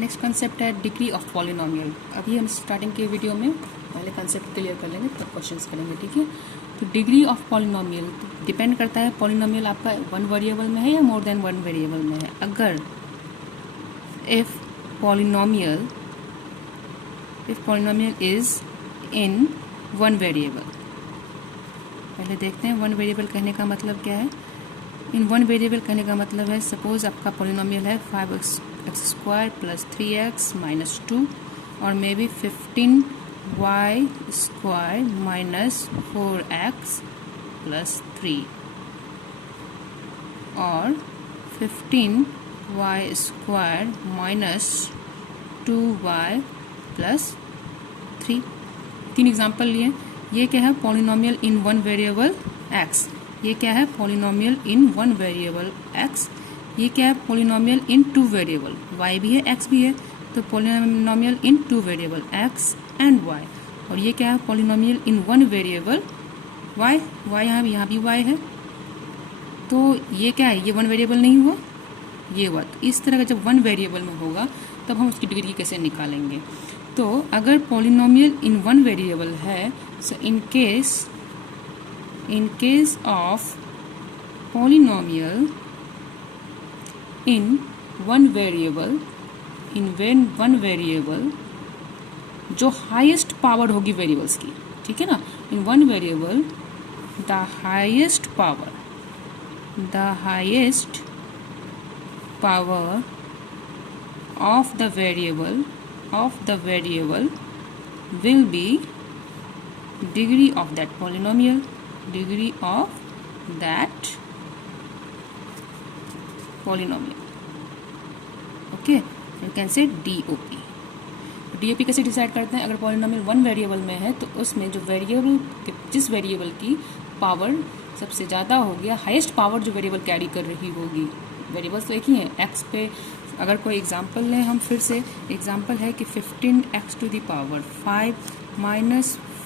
Next concept है degree of polynomial. अभी हम स्टार्टिंग के वीडियो में पहले कंसेप्ट क्लियर कर लेंगे तब क्वेश्चंस करेंगे, ठीक है। तो डिग्री ऑफ पॉलिनोमियल डिपेंड करता है पॉलिनोमियल आपका वन वेरिएबल में है या मोर देन वन वेरिएबल में है। अगर if polynomial is in one variable, पहले देखते हैं वन वेरिएबल कहने का मतलब क्या है। इन वन वेरिएबल कहने का मतलब है सपोज आपका पॉलिनोमियल है 5x² + 3x - 2 और मे बी 15y² - 4x + 3 और 15y² - 2y + 3। तीन एग्जाम्पल लिए। ये क्या है? Polynomial in one variable x। ये क्या है? Polynomial in one variable x। ये क्या है? पॉलिनोमियल इन टू वेरिएबल y भी है x भी है, तो polynomial in two variable x and y। और ये क्या है? Polynomial in one variable y। यहाँ भी y है, तो ये क्या है? ये वन वेरिएबल नहीं हुआ, ये हुआ। तो इस तरह का जब वन वेरिएबल में होगा तब हम उसकी डिग्री कैसे निकालेंगे। तो अगर पॉलिनोमियल इन वन वेरिएबल है, so in case of polynomial in one variable जो हाईएस्ट पावर होगी वेरिएबल्स की, ठीक है ना। In one variable the highest power of the variable will be degree of that polynomial, okay, you can say DOP। DOP कैसे decide करते हैं? अगर पॉलिनोमियल वन वेरिएबल में है तो उसमें जो जिस वेरिएबल की पावर सबसे ज़्यादा होगी, हाईएस्ट पावर जो वेरिएबल कैरी कर रही होगी, वेरिएबल्स तो एक ही है x पे। अगर कोई एग्जांपल लें हम, फिर से एग्जांपल है कि 15x to the power 5 -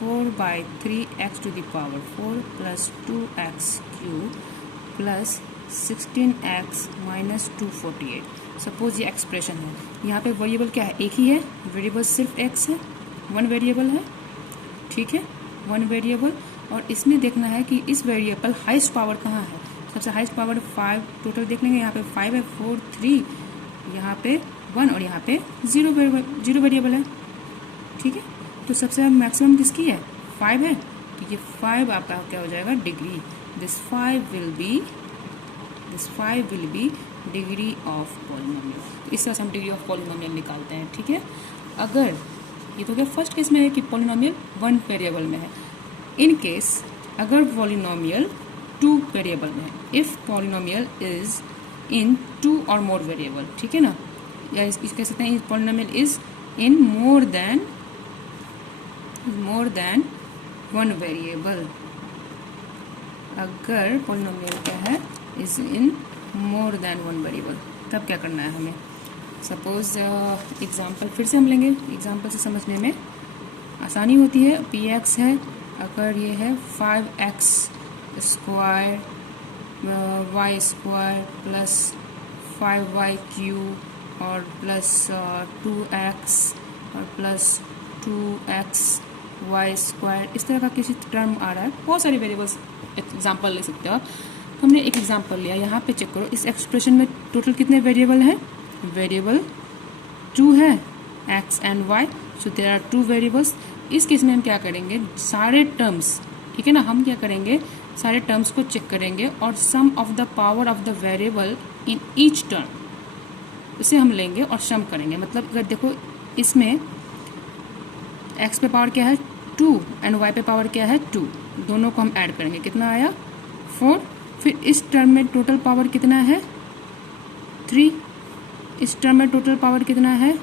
4/3x to the power 4 + 2x³ + 16x - 248। Suppose ये एक्सप्रेशन है। यहाँ पे वेरिएबल क्या है? एक ही है, वेरिएबल सिर्फ x है, वन वेरिएबल है, ठीक है, वन वेरिएबल। और इसमें देखना है कि इस वेरिएबल हाईएस्ट पावर कहाँ है। सबसे हाईएस्ट पावर 5 टोटल देख लेंगे। यहाँ पे 5 है, 4 3, यहाँ पे 1 और यहाँ पे 0 वेरिएबल है, ठीक है। तो सबसे मैक्सिमम किसकी है? 5 है, तो ये 5 आपका क्या हो जाएगा? Degree. This 5 will be degree of polynomial. तो इस तरह से हम डिग्री ऑफ पॉलिनोमियल निकालते हैं, ठीक है। अगर ये तो क्या फर्स्ट केस में है कि पॉलिनोमियल वन वेरिएबल में है। इन केस अगर पॉलिनोमियल टू वेरिएबल में है, if polynomial is in two और मोर वेरिएबल, ठीक है ना, या इस कह सकते हैं polynomial is in more than one variable. अगर पॉलिनोमियल क्या है? Is in more than one variable, तब क्या करना है हमें। सपोज एग्जांपल फिर से हम लेंगे, एग्जांपल से समझने में आसानी होती है। px है, अगर ये है 5x² y² + 5y³ और प्लस 2x और प्लस 2xy², इस तरह का किसी टर्म आ रहा है। बहुत सारे वेरिएबल्स एग्जांपल ले सकते हो आप। हमने एक एग्जांपल लिया, यहाँ पे चेक करो इस एक्सप्रेशन में टोटल कितने वेरिएबल हैं? वेरिएबल 2 है, x and y, so there are 2 variables. इस केस में हम क्या करेंगे? सारे टर्म्स, ठीक है ना, हम क्या करेंगे? सारे टर्म्स को चेक करेंगे और sum of the power of the variable in each term, इसे हम लेंगे और सम करेंगे। मतलब अगर देखो इसमें x पे पावर क्या है? 2 एंड y पे पावर क्या है? 2। दोनों को हम ऐड करेंगे, कितना आया? 4। फिर इस टर्म में टोटल पावर कितना है? 3। इस टर्म में टोटल पावर कितना है?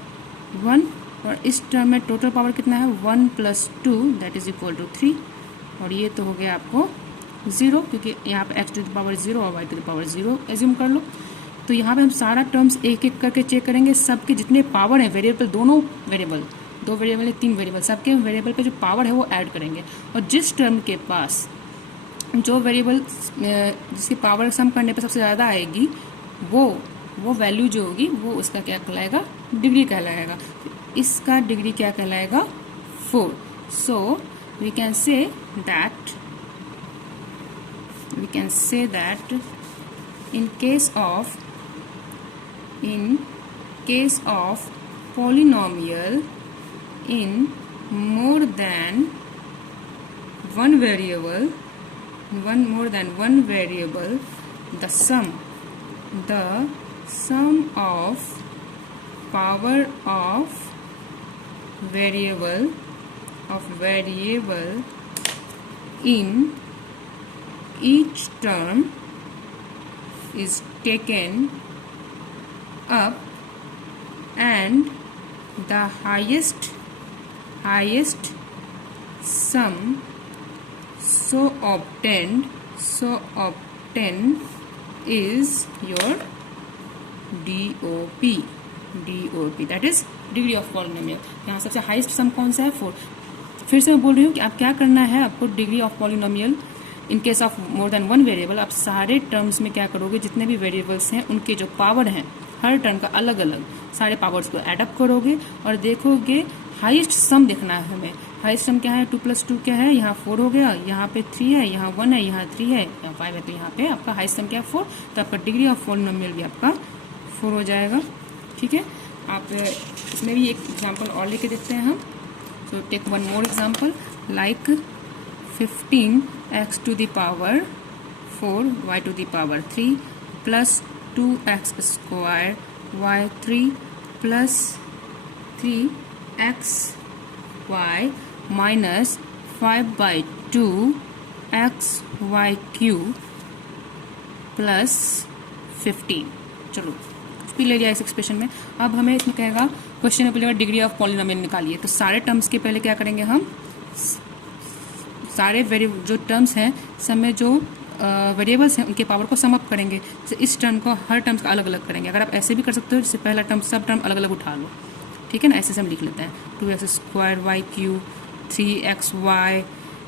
1। और इस टर्म में टोटल पावर कितना है? 1 + 2 दैट इज इक्वल टू 3। और ये तो हो गया आपको 0, क्योंकि यहाँ पे x to the power 0 और y to the power 0 assume कर लो। तो यहाँ पे हम सारा टर्म्स एक एक करके चेक करेंगे, सबके जितने पावर है वेरिएबल, दो वेरिएबल है, 3 वेरिएबल, सबके वेरिएबल पे जो पावर है वो ऐड करेंगे। और जिस टर्म के पास जो वेरिएबल जिसकी पावर सम करने पे सबसे ज़्यादा आएगी वो वो वैल्यू जो होगी वो उसका क्या कहलाएगा, डिग्री कहलाएगा। इसका डिग्री क्या कहलाएगा, 4। So we can say that in case of polynomial in more than one variable, the sum of power of variable in each term is taken up, and the highest sum so obtained is your DOP, that is degree of polynomial। यहाँ सबसे highest सम कौन सा है, 4। फिर से मैं बोल रही हूँ कि आप क्या करना है, आपको degree of polynomial in case of more than one variable, आप सारे टर्म्स में क्या करोगे, जितने भी वेरिएबल्स हैं उनके जो पावर हैं हर टर्म का अलग अलग सारे पावर्स को एड अप करोगे और देखोगे हाईएस्ट सम देखना है हमें। हाईएस्ट सम क्या है, 2 + 2 क्या है, यहाँ 4 हो गया, यहाँ पे 3 है, यहाँ 1 है, यहाँ 3 है, यहाँ 5 है, तो यहाँ पे आपका हाईएस्ट सम क्या है, 4। तो आपका डिग्री ऑफ पॉलिनोमियल भी आपका 4 हो जाएगा। ठीक है, आप इसमें भी एक एग्जाम्पल और लेके देखते हैं हम। So take one more example, like 15x to the power 4 y to the power 3 plus 2x square y3 plus 3xy minus 5/2 xy cube plus 15। चलो कुछ भी ले लिया इस एक्सप्रेशन में। अब हमें इसमें कहेगा क्वेश्चन में पहले डिग्री ऑफ पॉलिनोमियल निकालिए। तो सारे टर्म्स के पहले क्या करेंगे, हम सारे जो टर्म्स हैं सब में जो वेरिएबल्स हैं उनके पावर को सम अप करेंगे। जैसे इस टर्म को हर टर्म्स का अलग अलग करेंगे। अगर आप ऐसे भी कर सकते हो, जैसे पहला टर्म सब टर्म अलग अलग उठा लो, ठीक है ना, ऐसे से हम लिख लेते हैं 2x² y³ 3xy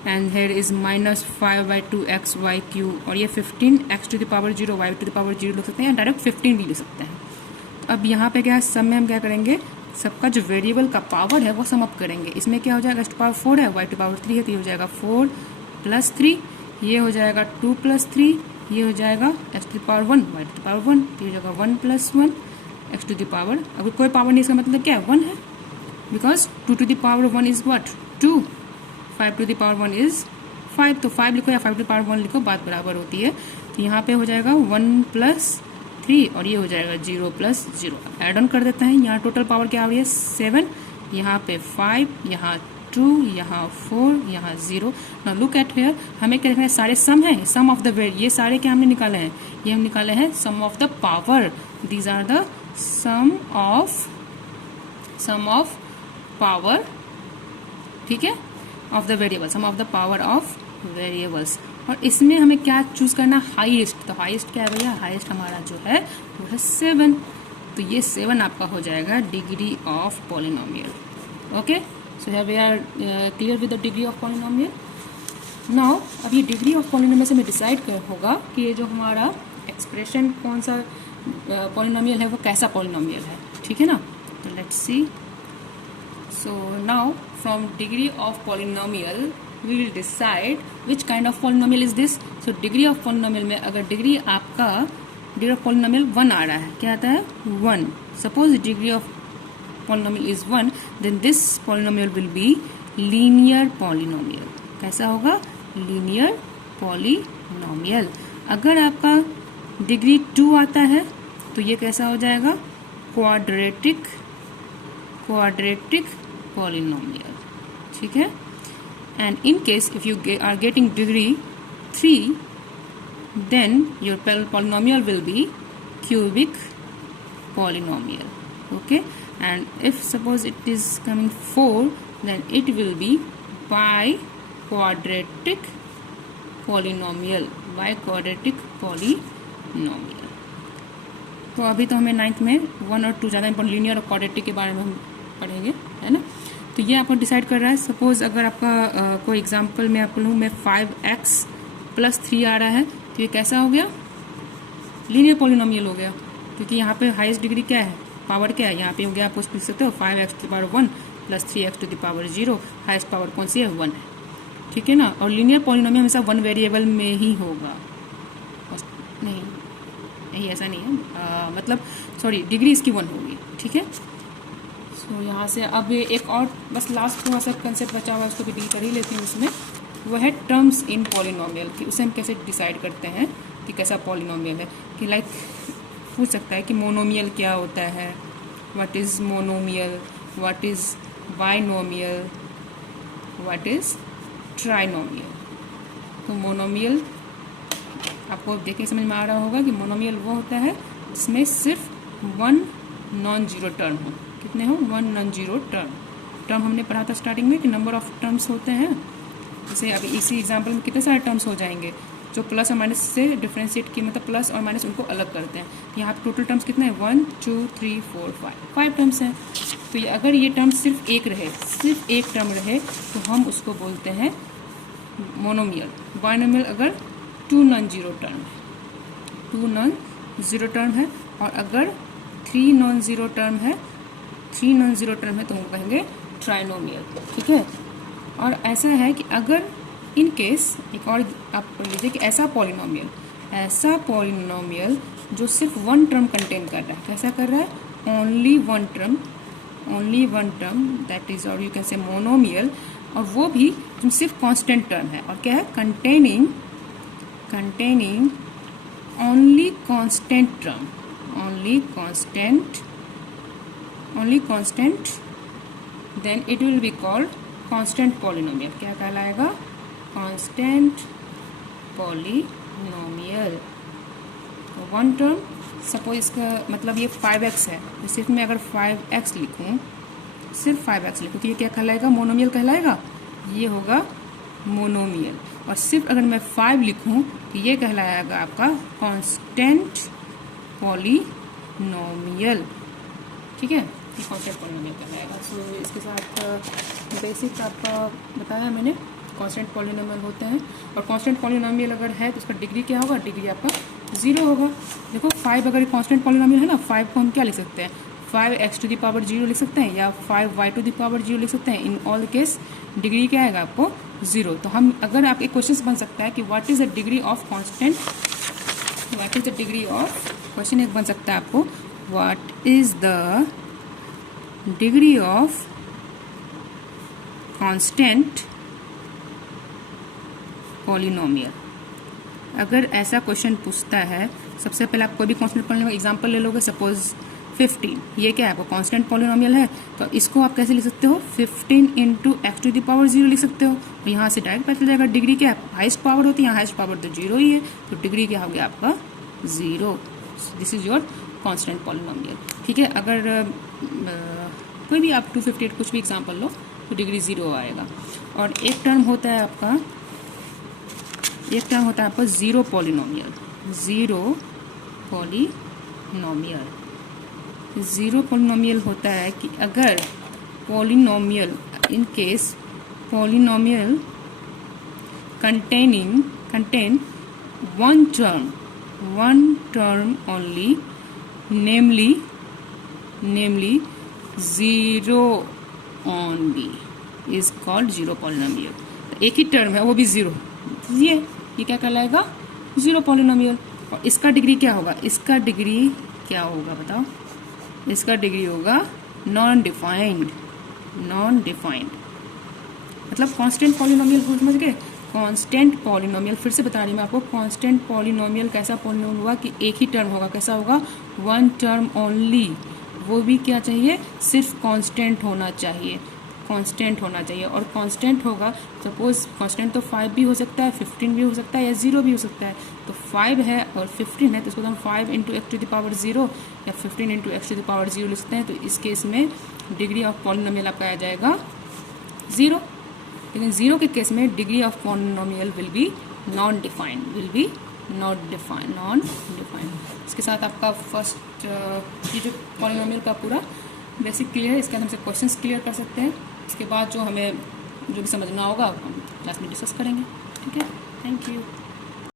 and here is -5/2 xy³ और ये 15x to the power 0 y to the power 0 लिख सकते हैं या डायरेक्ट 15 भी लिख सकते हैं। तो अब यहाँ पे क्या है, सब में हम क्या करेंगे, सबका जो वेरिएबल का पावर है वो सम अप करेंगे। इसमें क्या हो जाएगा, x to power 4 है, y to power 3 है, तो ये हो जाएगा 4 + 3, ये हो जाएगा 2 + 3, ये हो जाएगा x to the power 1 y to the power 1, तो ये हो जाएगा 1 + 1 x to the power। अगर कोई पावर नहीं, इसका मतलब क्या है, 1 है, because 2 to the power 1 is what, 2, 5 to the power 1 is 5, तो 5 लिखो या 5 to the power 1 लिखो, बात बराबर होती है। तो यहाँ पे हो जाएगा 1 + 3 और ये हो जाएगा 0 + 0। एड ऑन कर देते हैं, यहाँ टोटल पावर क्या आ रही है 7, यहाँ पे 5, यहाँ 2, यहाँ 4, यहाँ 0। नाउ लुक एट हियर, हमें क्या देखना है, सारे सम है, सम ऑफ द ये सारे क्या हमने निकाले हैं, ये हम निकाले हैं sum of the power. These are the sum of power, ठीक है, of the variable, sum of the power of variables. और इसमें हमें क्या चूज करना, हाईएस्ट। तो हाईएस्ट क्या है भैया, हाईएस्ट हमारा जो है वो है 7। तो ये 7 आपका हो जाएगा degree of polynomial. Okay, so here we are clear with the degree of polynomial. Now अब ये डिग्री ऑफ पॉलिनोमियल से हमें डिसाइड कर होगा कि ये जो हमारा एक्सप्रेशन कौन सा पॉलिनोमियल है वो कैसा पॉलिनोमियल है, ठीक है ना। तो let's see. So now from degree of polynomial we will decide which kind of polynomial is this। so degree of polynomial में अगर डिग्री आपका degree of polynomial 1 आ रहा है, क्या आता है 1, suppose degree of polynomial is 1, then this polynomial will be linear polynomial। कैसा होगा, linear polynomial। अगर आपका डिग्री 2 आता है तो ये कैसा हो जाएगा, quadratic polynomial, ठीक है। And in case if you are getting degree 3, then your polynomial will be cubic polynomial, okay। And if suppose it is coming 4, then it will be biquadratic polynomial। तो अभी तो हमें 9th में 1 और 2 ज़्यादा important, linear और quadratic के बारे में हम पढ़ेंगे, है ना। तो ये आपको डिसाइड कर रहा है। सपोज अगर आपका कोई एग्जांपल में आपको लूँ मैं 5x + 3 आ रहा है, तो ये कैसा हो गया, लीनियर पॉलिनोमियल हो गया। क्योंकि यहाँ पे हाईएस्ट डिग्री क्या है, पावर क्या है, यहाँ पे हो गया आपको लिख सकते हो 5x⁻1 + 3x⁻0, हाईएस्ट पावर कौन सी है, 1 है, ठीक है ना। और लीनियर पॉलिनोमियल हमेशा वन वेरिएबल में ही होगा, नहीं ऐसा नहीं है, मतलब सॉरी डिग्री इसकी 1 होगी, ठीक है। सो यहाँ से अब एक और बस लास्ट थोड़ा सा कंसेप्ट बचा हुआ है, उसको भी डील कर ही लेती हूँ। उसमें वह है टर्म्स इन पॉलिनोमियल कि उसे हम कैसे डिसाइड करते हैं कि कैसा पॉलिनोमियल है। कि लाइक पूछ सकता है कि मोनोमियल क्या होता है, what is monomial, what is binomial, what is trinomial. तो मोनोमियल आपको देखने समझ में आ रहा होगा कि मोनोमियल वो होता है जिसमें सिर्फ वन नॉन जीरो टर्म हो। कितने हो, 1 नॉन जीरो टर्म हमने पढ़ा था स्टार्टिंग में कि नंबर ऑफ टर्म्स होते हैं। जैसे अभी इसी एग्जांपल में कितने सारे टर्म्स हो जाएंगे जो प्लस और माइनस से डिफ्रेंशिएट किए, मतलब प्लस और माइनस उनको अलग करते हैं। तो यहाँ पे टोटल टर्म्स कितने हैं, 1 2 3 4 5 टर्म्स हैं। तो अगर ये टर्म सिर्फ एक रहे, सिर्फ एक टर्म रहे, तो हम उसको बोलते हैं मोनोमियल। बाइनोमियल अगर 2 नॉन जीरो टर्म है, 2 नॉन जीरो टर्म है, और अगर 3 नॉन जीरो टर्म है, 3 नॉन जीरो टर्म है, तो हम कहेंगे ट्राइनोमियल, ठीक है। और ऐसा है कि अगर इन केस एक और आप पढ़ लीजिए कि ऐसा पॉलिनोमियल जो सिर्फ 1 टर्म कंटेन कर रहा है, कैसा कर रहा है, only one term, that is, और यू कैन से मोनोमियल, और वो भी जो सिर्फ कांस्टेंट टर्म है, और क्या है, containing only constant term, only constant, then it will be called constant polynomial. क्या कहलाएगा, constant polynomial. One term, suppose इसका मतलब ये 5x है, तो सिर्फ मैं अगर 5x लिखूं, सिर्फ 5x लिखूं, तो ये क्या कहलाएगा, मोनोमियल कहलाएगा, ये होगा मोनोमियल। और सिर्फ अगर मैं 5 लिखूं तो ये कहलाएगा आपका कांस्टेंट पॉलिनोमियल, ठीक है, ये कांस्टेंट पॉलिनोमियल कहलाएगा। सो इसके साथ बेसिक आपका बताया मैंने, कांस्टेंट पॉलिनोमियल होते हैं। और कांस्टेंट पॉलिनोमियल अगर है तो उसका डिग्री क्या होगा, डिग्री आपका 0 होगा। देखो 5 अगर कांस्टेंट पॉलिनोमियल है ना, 5 को हम क्या लिख सकते हैं, 5x⁻0 लिख सकते हैं, या 5y⁻0 लिख सकते हैं। इन ऑल केस डिग्री क्या आएगा आपको, 0। तो हम अगर आप एक क्वेश्चन बन सकता है कि what is the degree of constant, what is the degree of, question एक बन सकता है आपको, what is the degree of constant polynomial. अगर ऐसा क्वेश्चन पूछता है, सबसे पहले आप कोई भी कांस्टेंट पॉलिनोमियल एग्जांपल ले लोगे, सपोज 15, ये क्या है आपको कांस्टेंट पॉलिनोमियल है, तो इसको आप कैसे लिख सकते हो, 15 × x⁻0 लिख सकते हो। तो यहाँ से डायरेक्ट पता चल जाएगा डिग्री क्या है, हाईएस्ट पावर होती है, यहाँ हाईएस्ट पावर तो 0 ही है, तो डिग्री क्या हो गया आपका 0। This is your constant polynomial, ठीक है। अगर कोई भी आप 258 कुछ भी एग्जाम्पल लो तो डिग्री 0 आएगा। और एक टर्म होता है आपका जीरो पॉलिनोमियल। जीरो पॉलिनोमियल होता है कि अगर polynomial, in case polynomial contain one term only, namely 0 only, is called zero polynomial। एक ही टर्म है वो भी 0, ये क्या कहलाएगा, जीरो पॉलिनोमियल। और इसका डिग्री क्या होगा, इसका डिग्री क्या होगा बताओ, इसका डिग्री होगा नॉन डिफाइंड, मतलब कांस्टेंट पॉलिनोमियल को समझ गए। कांस्टेंट पॉलिनोमियल, फिर से बता रही मैं आपको, कांस्टेंट पॉलिनोमियल कैसा पॉलिनोमियल हुआ कि एक ही टर्म होगा, कैसा होगा, 1 टर्म ओनली, वो भी क्या चाहिए, सिर्फ कांस्टेंट होना चाहिए, और कांस्टेंट होगा, सपोज कांस्टेंट तो 5 भी हो सकता है, 15 भी हो सकता है, या 0 भी हो सकता है। तो 5 है और 15 है, तो इसको हम 5 × x⁻0 या 15 × x⁻0 लिख सकते हैं। तो इस केस में डिग्री ऑफ पॉलिनोमियल आपका आ जाएगा 0। लेकिन 0 के केस में degree of polynomial will be non defined, इसके साथ आपका फर्स्ट ये जो पॉलिनोमियल का पूरा बेसिक क्लियर है। इसके बाद हमसे क्वेश्चंस क्लियर कर सकते हैं। इसके बाद जो हमें जो भी समझना होगा हम क्लास में डिस्कस करेंगे, ठीक है। Thank you.